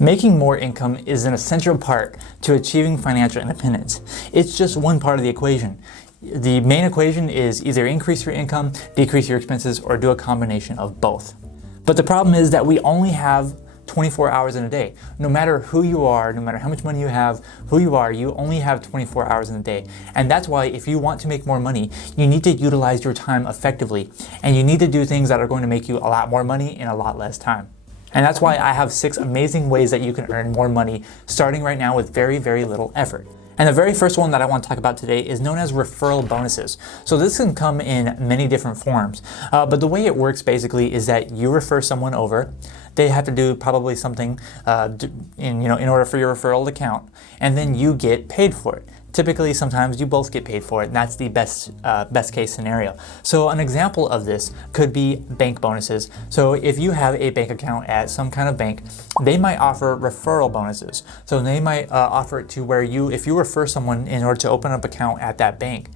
Making more income is an essential part to achieving financial independence. It's just one part of the equation. The main equation is either increase your income, decrease your expenses, or do a combination of both. But the problem is that we only have 24 hours in a day. No matter who you are, no matter how much money you have, who you are, you only have 24 hours in a day. And that's why if you want to make more money, you need to utilize your time effectively. And you need to do things that are going to make you a lot more money in a lot less time. And that's why I have 6 amazing ways that you can earn more money starting right now with very, very little effort. And the very first one that I want to talk about today is known as referral bonuses. So this can come in many different forms, but the way it works basically is that you refer someone over. They have to do probably something in order for your referral to count, and then you get paid for it. Typically, sometimes you both get paid for it, and that's the best case scenario. So an example of this could be bank bonuses. So if you have a bank account at some kind of bank, they might offer referral bonuses. So they might offer it to where if you refer someone in order to open up an account at that bank,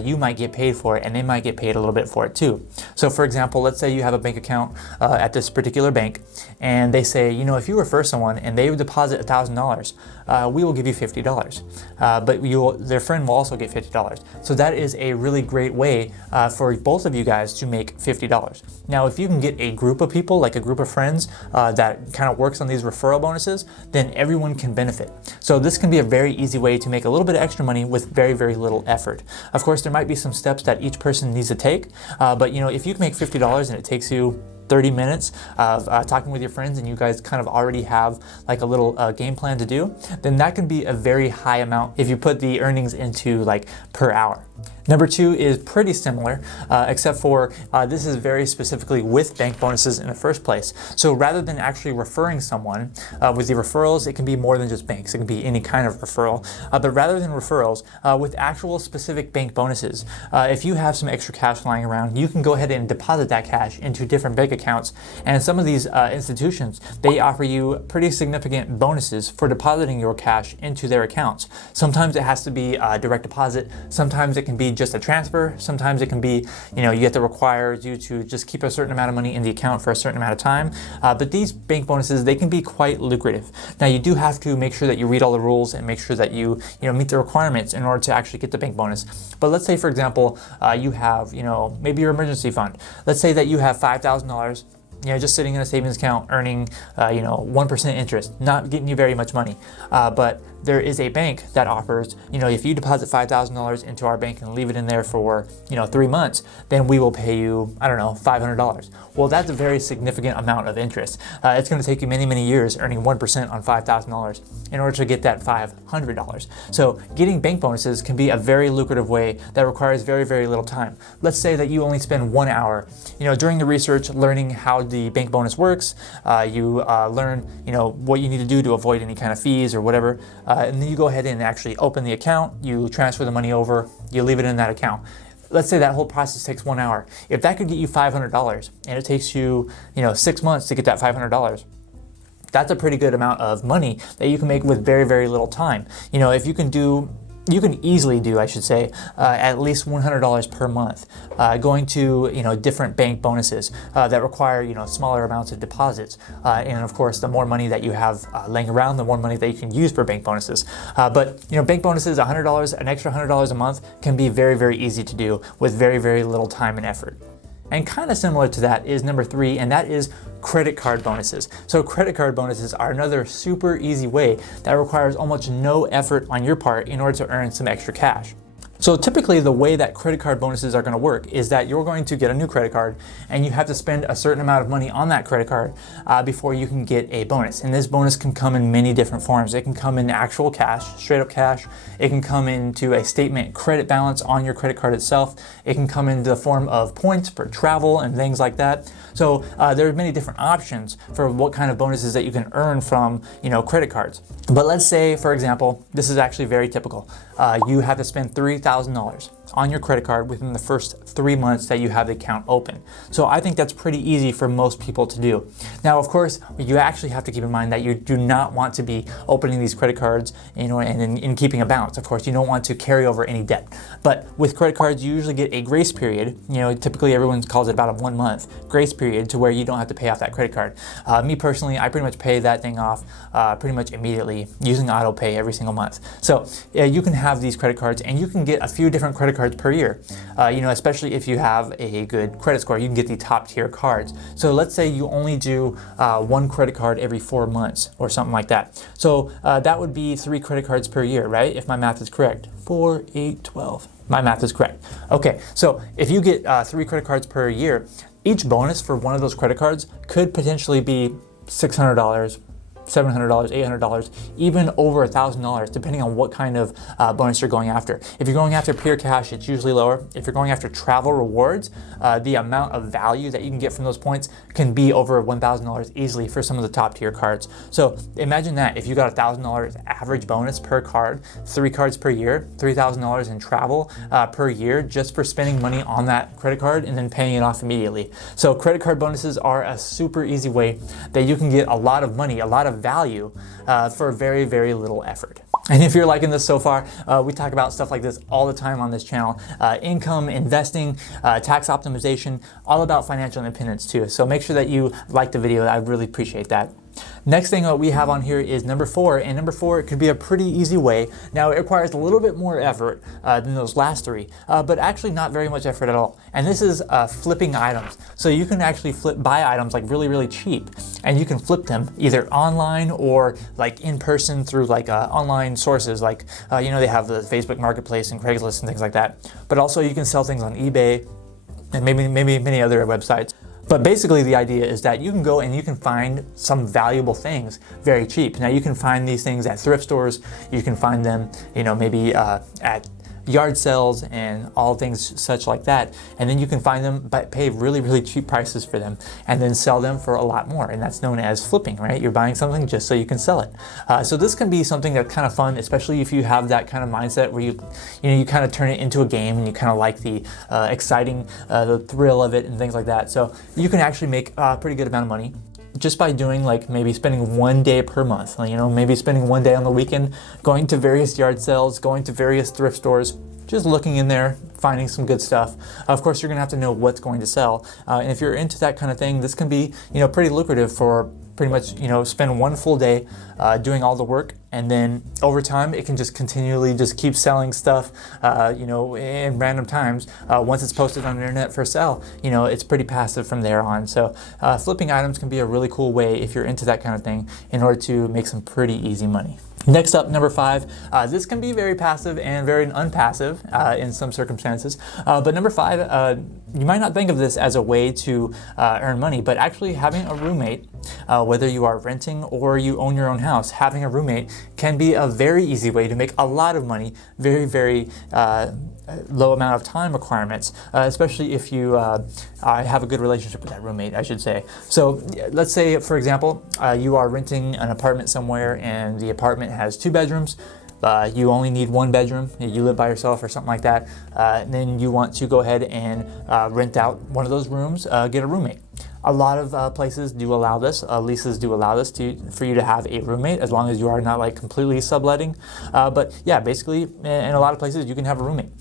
you might get paid for it, and they might get paid a little bit for it too. So for example, let's say you have a bank account at this particular bank, and they say, if you refer someone and they deposit $1,000, we will give you $50. But their friend will also get $50. So that is a really great way for both of you guys to make $50. Now, if you can get a group of people, like a group of friends that kind of works on these referral bonuses, then everyone can benefit. So this can be a very easy way to make a little bit of extra money with very, very little effort. Of course, there might be some steps that each person needs to take, but if you can make $50 and it takes you 30 minutes of talking with your friends and you guys kind of already have like a little game plan to do, then that can be a very high amount if you put the earnings into like per hour. Number 2 is pretty similar, except for this is very specifically with bank bonuses in the first place. So rather than actually referring someone with the referrals, it can be more than just banks. It can be any kind of referral. But rather than referrals, with actual specific bank bonuses, if you have some extra cash lying around, you can go ahead and deposit that cash into different bank accounts. And some of these institutions, they offer you pretty significant bonuses for depositing your cash into their accounts. Sometimes it has to be direct deposit. Sometimes it can be just a transfer. Sometimes it can be, you have to require you to just keep a certain amount of money in the account for a certain amount of time. But these bank bonuses, they can be quite lucrative. Now, you do have to make sure that you read all the rules and make sure that you meet the requirements in order to actually get the bank bonus. But let's say, for example, you have, maybe your emergency fund. Let's say that you have $5,000. Just sitting in a savings account earning, 1% interest, not getting you very much money. But there is a bank that offers, if you deposit $5,000 into our bank and leave it in there for, 3 months, then we will pay you, $500. Well, that's a very significant amount of interest. It's going to take you many, many years earning 1% on $5,000 in order to get that $500. So getting bank bonuses can be a very lucrative way that requires very, very little time. Let's say that you only spend 1 hour, during the research learning how the bank bonus works. You learn, what you need to do to avoid any kind of fees or whatever. And then you go ahead and actually open the account, you transfer the money over, you leave it in that account. Let's say that whole process takes 1 hour. If that could get you $500 and it takes you, 6 months to get that $500, that's a pretty good amount of money that you can make with very, very little time. If you can easily do, I should say, at least $100 per month, going to different bank bonuses that require smaller amounts of deposits, and of course, the more money that you have laying around, the more money that you can use for bank bonuses. But bank bonuses, $100, an extra $100 a month, can be very, very easy to do with very, very little time and effort. And kind of similar to that is number 3, and that is credit card bonuses. So credit card bonuses are another super easy way that requires almost no effort on your part in order to earn some extra cash. So typically the way that credit card bonuses are going to work is that you're going to get a new credit card and you have to spend a certain amount of money on that credit card before you can get a bonus. And this bonus can come in many different forms. It can come in actual cash, straight up cash. It can come into a statement credit balance on your credit card itself. It can come in the form of points for travel and things like that. So there are many different options for what kind of bonuses that you can earn from credit cards. But let's say, for example, this is actually very typical. You have to spend $3,000 on your credit card within the first 3 months that you have the account open. So I think that's pretty easy for most people to do. Now, of course, you actually have to keep in mind that you do not want to be opening these credit cards, and in keeping a balance. Of course, you don't want to carry over any debt. But with credit cards, you usually get a grace period. Typically everyone calls it about a 1 month grace period to where you don't have to pay off that credit card. Me personally, I pretty much pay that thing off pretty much immediately using auto pay every single month. So you can have these credit cards, and you can get a few different credit cards per year. Especially if you have a good credit score, you can get the top tier cards. So let's say you only do one credit card every 4 months or something like that. So that would be 3 credit cards per year, right? If my math is correct. 4, 8, 12. My math is correct. Okay, so if you get 3 credit cards per year, each bonus for one of those credit cards could potentially be $600, $700, $800, even over $1,000, depending on what kind of bonus you're going after. If you're going after pure cash, it's usually lower. If you're going after travel rewards, the amount of value that you can get from those points can be over $1,000 easily for some of the top tier cards. So imagine that if you got $1,000 average bonus per card, 3 cards per year, $3,000 in travel per year just for spending money on that credit card and then paying it off immediately. So credit card bonuses are a super easy way that you can get a lot of money, a lot of value for very, very little effort. And if you're liking this so far, we talk about stuff like this all the time on this channel. Income, investing, tax optimization, all about financial independence too. So make sure that you like the video. I really appreciate that. Next thing we have on here is number 4, and number 4, it could be a pretty easy way. Now it requires a little bit more effort than those last 3, but actually not very much effort at all. And this is flipping items. So you can actually buy items like really, really cheap, and you can flip them either online or like in person through like online sources like they have the Facebook Marketplace and Craigslist and things like that. But also you can sell things on eBay and maybe many other websites. But basically the idea is that you can go and you can find some valuable things very cheap. Now you can find these things at thrift stores, you can find them, maybe at yard sales and all things such like that. And then you can find them but pay really, really cheap prices for them and then sell them for a lot more. And that's known as flipping, right? You're buying something just so you can sell it. So this can be something that's kind of fun, especially if you have that kind of mindset where you kind of turn it into a game and you kind of like the exciting, the thrill of it and things like that. So you can actually make a pretty good amount of money just by doing like maybe spending 1 day per month, maybe spending 1 day on the weekend, going to various yard sales, going to various thrift stores, just looking in there, finding some good stuff. Of course, you're gonna have to know what's going to sell. And if you're into that kind of thing, this can be, pretty lucrative for pretty much, spend 1 full day doing all the work, and then over time it can just continually just keep selling stuff, in random times. Once it's posted on the internet for sale, it's pretty passive from there on. So flipping items can be a really cool way if you're into that kind of thing in order to make some pretty easy money. Next up, number 5, this can be very passive and very unpassive in some circumstances. But number 5, you might not think of this as a way to earn money, but actually having a roommate, whether you are renting or you own your own house, having a roommate can be a very easy way to make a lot of money, very, very low amount of time requirements, especially if you have a good relationship with that roommate, I should say. So let's say, for example, you are renting an apartment somewhere and the apartment has 2 bedrooms. You only need 1 bedroom, you live by yourself or something like that, and then you want to go ahead and rent out one of those rooms, get a roommate. A lot of places do allow this, leases do allow this for you to have a roommate as long as you are not like completely subletting. But yeah, basically in a lot of places you can have a roommate.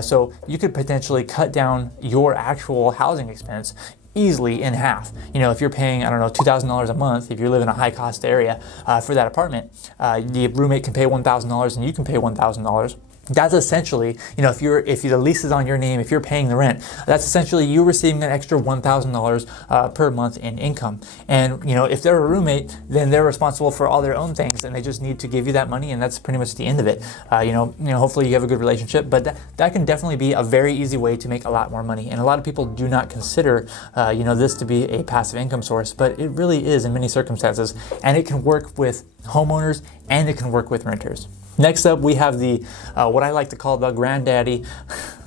So you could potentially cut down your actual housing expense easily in half. If you're paying, I don't know, $2,000 a month, if you live in a high cost area for that apartment, the roommate can pay $1,000 and you can pay $1,000. That's essentially, if the lease is on your name, if you're paying the rent, that's essentially you receiving an extra $1,000 per month in income. And if they're a roommate, then they're responsible for all their own things, and they just need to give you that money, and that's pretty much the end of it. Hopefully you have a good relationship, but that can definitely be a very easy way to make a lot more money. And a lot of people do not consider, this to be a passive income source, but it really is in many circumstances, and it can work with homeowners and it can work with renters. Next up, we have the, what I like to call the granddaddy,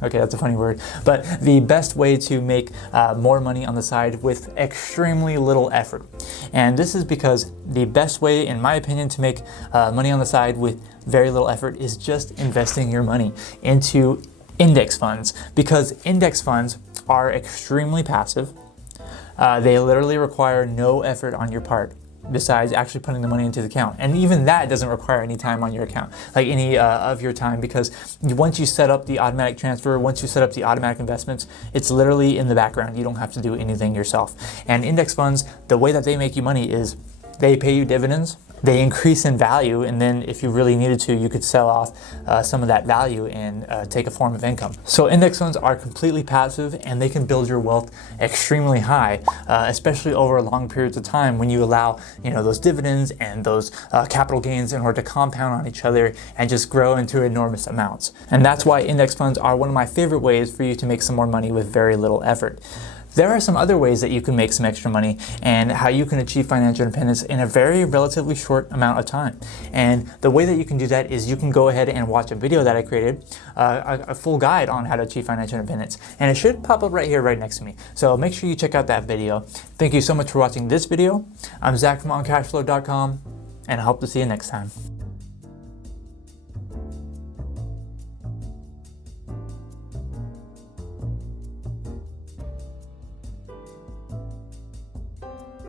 okay, that's a funny word, but the best way to make more money on the side with extremely little effort. And this is because the best way, in my opinion, to make money on the side with very little effort is just investing your money into Index funds, because index funds are extremely passive. They literally require no effort on your part besides actually putting the money into the account. And even that doesn't require any time on your account, like any of your time, because once you set up the automatic transfer, once you set up the automatic investments, it's literally in the background. You don't have to do anything yourself. And index funds, the way that they make you money is they pay you dividends. They increase in value, and then if you really needed to, you could sell off some of that value and take a form of income. So index funds are completely passive, and they can build your wealth extremely high, especially over long periods of time when you allow those dividends and those capital gains in order to compound on each other and just grow into enormous amounts. And that's why index funds are one of my favorite ways for you to make some more money with very little effort. There are some other ways that you can make some extra money and how you can achieve financial independence in a very relatively short amount of time. And the way that you can do that is you can go ahead and watch a video that I created, a full guide on how to achieve financial independence. And it should pop up right here, right next to me. So make sure you check out that video. Thank you so much for watching this video. I'm Zach from OnCashflow.com, and I hope to see you next time.